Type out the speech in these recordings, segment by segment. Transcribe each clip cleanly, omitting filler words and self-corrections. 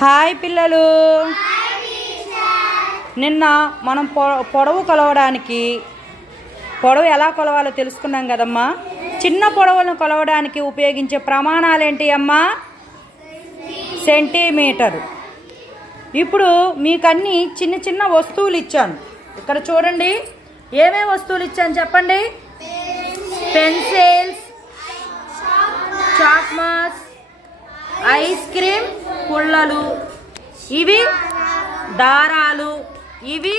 Hi పిల్లలు. నిన్న మనం పొడవు కొలవడానికి పొడవు ఎలా కొలవాలో తెలుసుకున్నాం కదమ్మా. చిన్న పొడవులను కొలవడానికి ఉపయోగించే ప్రమాణాలు ఏంటి అమ్మా? సెంటీమీటరు. ఇప్పుడు మీకు అన్నీ చిన్న చిన్న వస్తువులు ఇచ్చాను. ఇక్కడ చూడండి, ఏమేమి వస్తువులు ఇచ్చాను చెప్పండి. పెన్సిల్స్, చాక్మాస్, ఐస్ క్రీమ్ పుల్లలు, ఇవి దారాలు, ఇవి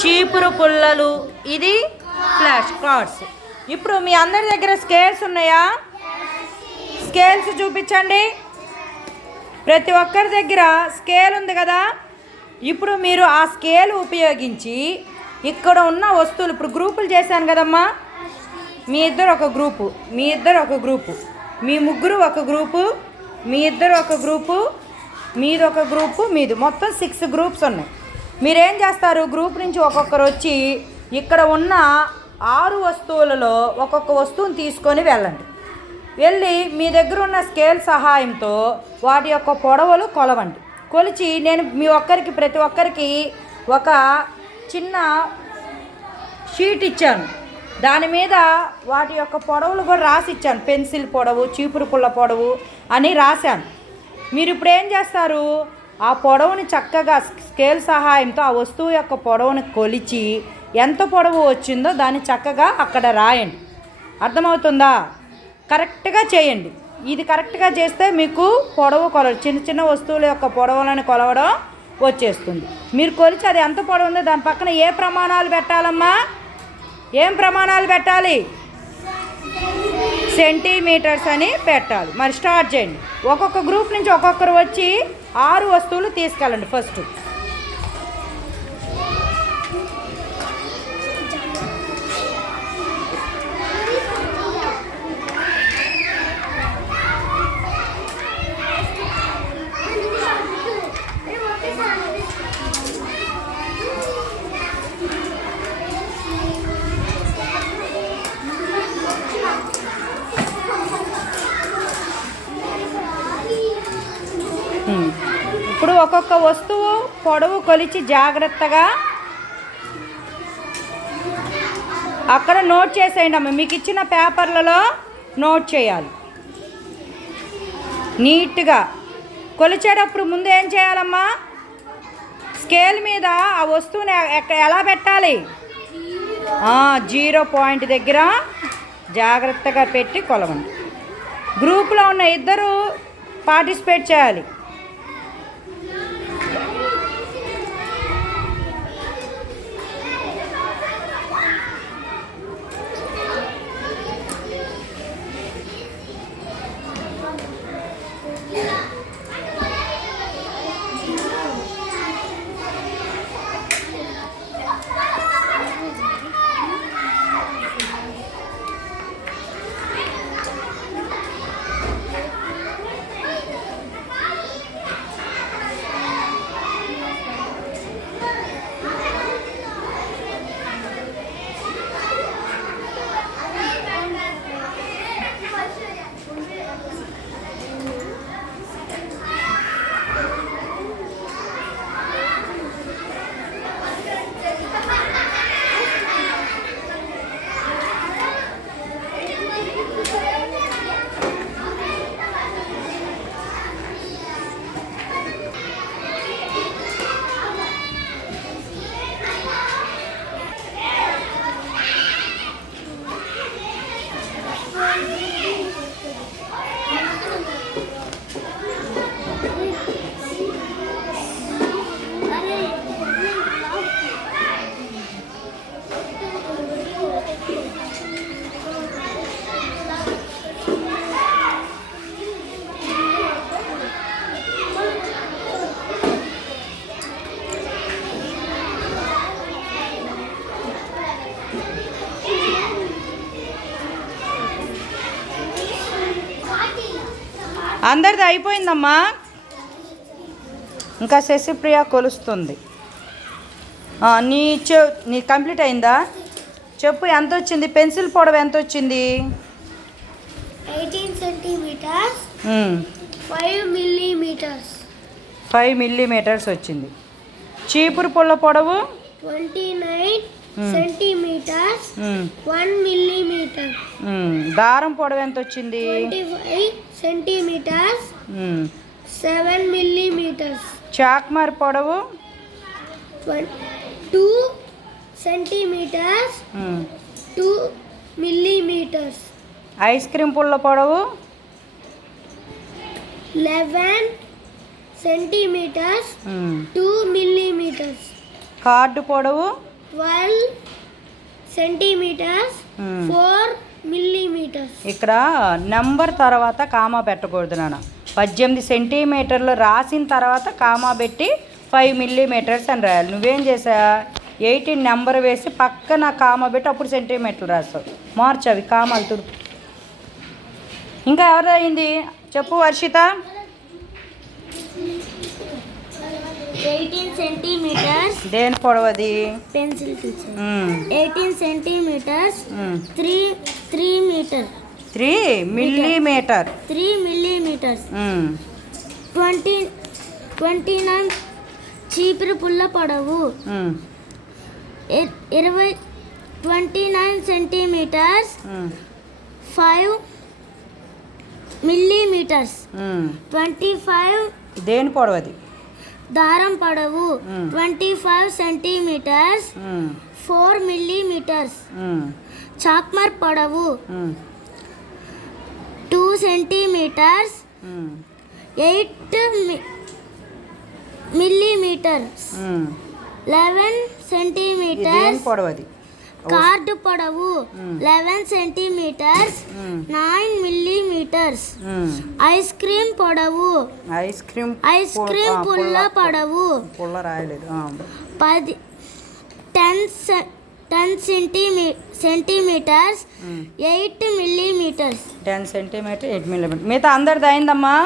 చీపురు పుల్లలు, ఇది ఫ్లాష్ కార్డ్స్. ఇప్పుడు మీ అందరి దగ్గర స్కేల్స్ ఉన్నాయా? స్కేల్స్ చూపించండి. ప్రతి ఒక్కరి దగ్గర స్కేల్ ఉంది కదా. ఇప్పుడు మీరు ఆ స్కేల్ ఉపయోగించి ఇక్కడ ఉన్న వస్తువులు, ఇప్పుడు గ్రూపులు చేశాను కదమ్మా. మీ ఇద్దరు ఒక గ్రూపు, మీ ఇద్దరు ఒక గ్రూపు, మీ ముగ్గురు ఒక గ్రూపు, మీ ఇద్దరు ఒక గ్రూపు, మీది ఒక గ్రూపు, మీది మొత్తం 6 గ్రూప్స్ ఉన్నాయి. మీరేం చేస్తారు, గ్రూప్ నుంచి ఒక్కొక్కరు వచ్చి ఇక్కడ ఉన్న 6 వస్తువులలో ఒక్కొక్క వస్తువుని తీసుకొని వెళ్ళండి. వెళ్ళి మీ దగ్గర ఉన్న స్కేల్ సహాయంతో వాటి యొక్క పొడవులు కొలవండి. కొలిచి నేను మీ ఒక్కరికి, ప్రతి ఒక్కరికి ఒక చిన్న షీట్ ఇచ్చాను. దాని మీద వాటి యొక్క పొడవులు కూడా రాసి ఇచ్చాను. పెన్సిల్ పొడవు, చీపురు పుల్ల పొడవు అని రాశాను. మీరు ఇప్పుడు ఏం చేస్తారు, ఆ పొడవుని చక్కగా స్కేల్ సహాయంతో ఆ వస్తువు యొక్క పొడవుని కొలిచి ఎంత పొడవు వచ్చిందో దాన్ని చక్కగా అక్కడ రాయండి. అర్థమవుతుందా? కరెక్ట్గా చేయండి. ఇది కరెక్ట్గా చేస్తే మీకు పొడవు చిన్న చిన్న వస్తువుల యొక్క పొడవులను కొలవడం వచ్చేస్తుంది. మీరు కొలిచి అది ఎంత పొడవు ఉందో దాని పక్కన ఏ ప్రమాణాలు పెట్టాలమ్మా? ఏం ప్రమాణాలు పెట్టాలి? సెంటీమీటర్స్ అని పెట్టాలి. మరి స్టార్ట్ చేయండి. ఒక్కొక్క గ్రూప్ నుంచి ఒక్కొక్కరు వచ్చి 6 వస్తువులు తీసుకెళ్ళండి. ఫస్ట్ ఇప్పుడు ఒక్కొక్క వస్తువు పొడవు కొలిచి జాగ్రత్తగా అక్కడ నోట్ చేసేయండి అమ్మ. మీకు ఇచ్చిన పేపర్లలో నోట్ చేయాలి నీట్గా. కొలిచేటప్పుడు ముందు ఏం చేయాలమ్మా? స్కేల్ మీద ఆ వస్తువుని ఎలా పెట్టాలి? 0 పాయింట్ దగ్గర జాగ్రత్తగా పెట్టి కొలవండి. గ్రూప్లో ఉన్న ఇద్దరు పార్టిసిపేట్ చేయాలి. అందరిది అయిపోయిందమ్మా. ఇంకా శశిప్రియ కొలుస్తుంది. నీ కంప్లీట్ అయిందా? చెప్పు, ఎంత వచ్చింది? పెన్సిల్ పొడవు ఎంత వచ్చింది? 18 centimeters, 5 millimeters. 5 మిల్లీమీటర్స్ వచ్చింది. చీపురు పుల్ల పొడవు 29 సెంటీమీటర్స్ 1 మిల్లీమీటర్. దారం పొడవు ఎంత వచ్చింది? 25 సెంటీమీటర్స్ 7 మిల్లీమీటర్స్. చాక్మార్ పొడవు 2 సెంటీమీటర్స్ 2 మిల్లీమీటర్స్. ఐస్ క్రీమ్ పుల్ల పొడవు 11 సెంటీమీటర్స్ 2 మిల్లీమీటర్స్. కార్డు పొడవు 12 సెంటీమీటర్స్ 4 మిల్లీమీటర్స్. ఇక్కడ నెంబర్ తర్వాత కామా పెట్టకూడదు నాన్న. 18 సెంటీమీటర్లు రాసిన తర్వాత కామా పెట్టి 5 మిల్లీమీటర్స్ అని రాయాలి. నువ్వేం చేసా 18 నెంబర్ వేసి పక్కన కామా పెట్టి అప్పుడు సెంటీమీటర్లు రాస్తావు. మార్చు అవి కామాలు తుడుపు. ఇంకా ఎవరు అయింది చెప్పు వర్షిత. 18 సెంటీమీటర్స్ దేని పొడవు అది? Pencil teacher. 18 centimetres 3 metre 3 millimetre 3 millimetres. 29 చీపురు పుల్ల పొడవు 29 సెంటీమీటర్స్ 5 మిల్లీమీటర్స్. 25 దేని పొడవు అది? దారం పొడవు 25 సెంటీమీటర్స్ 4 మిల్లీమీటర్స్. చాక్మార్ పొడవు 2 సెంటీమీటర్స్ 8 మిల్లీమీటర్స్. 11 సెంటీమీటర్స్ పొడవు అది? కార్డు పొడవు 11 సెంటీమీటర్స్ 9 మిల్లీమీటర్స్. ఐస్ క్రీమ్ పొడవు ఐస్ క్రీమ్ పుల్ల పొడవు పుల్ల రాయలేదు 10 సెంటీమీటర్స్ 8 మిల్లీమీటర్స్. 10 centimetre 8 millimetre. మిగతా అందరిది అయిందమ్మా.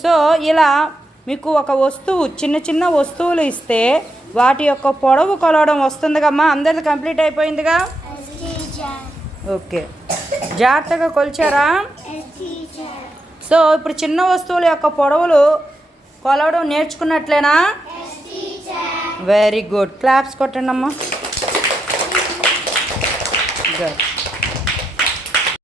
సో ఇలా మీకు ఒక వస్తువు చిన్న చిన్న వస్తువులు ఇస్తే వాటి యొక్క పొడవు కొలవడం వస్తుందిగమ్మా. అందరిది కంప్లీట్ అయిపోయిందిగా. ఓకే జాగ్రత్తగా కొలిచారా? సో ఇప్పుడు చిన్న వస్తువుల యొక్క పొడవులు కొలవడం నేర్చుకున్నట్లేనా? Very good. క్లాప్స్ కొట్టండి అమ్మా. గుడ్.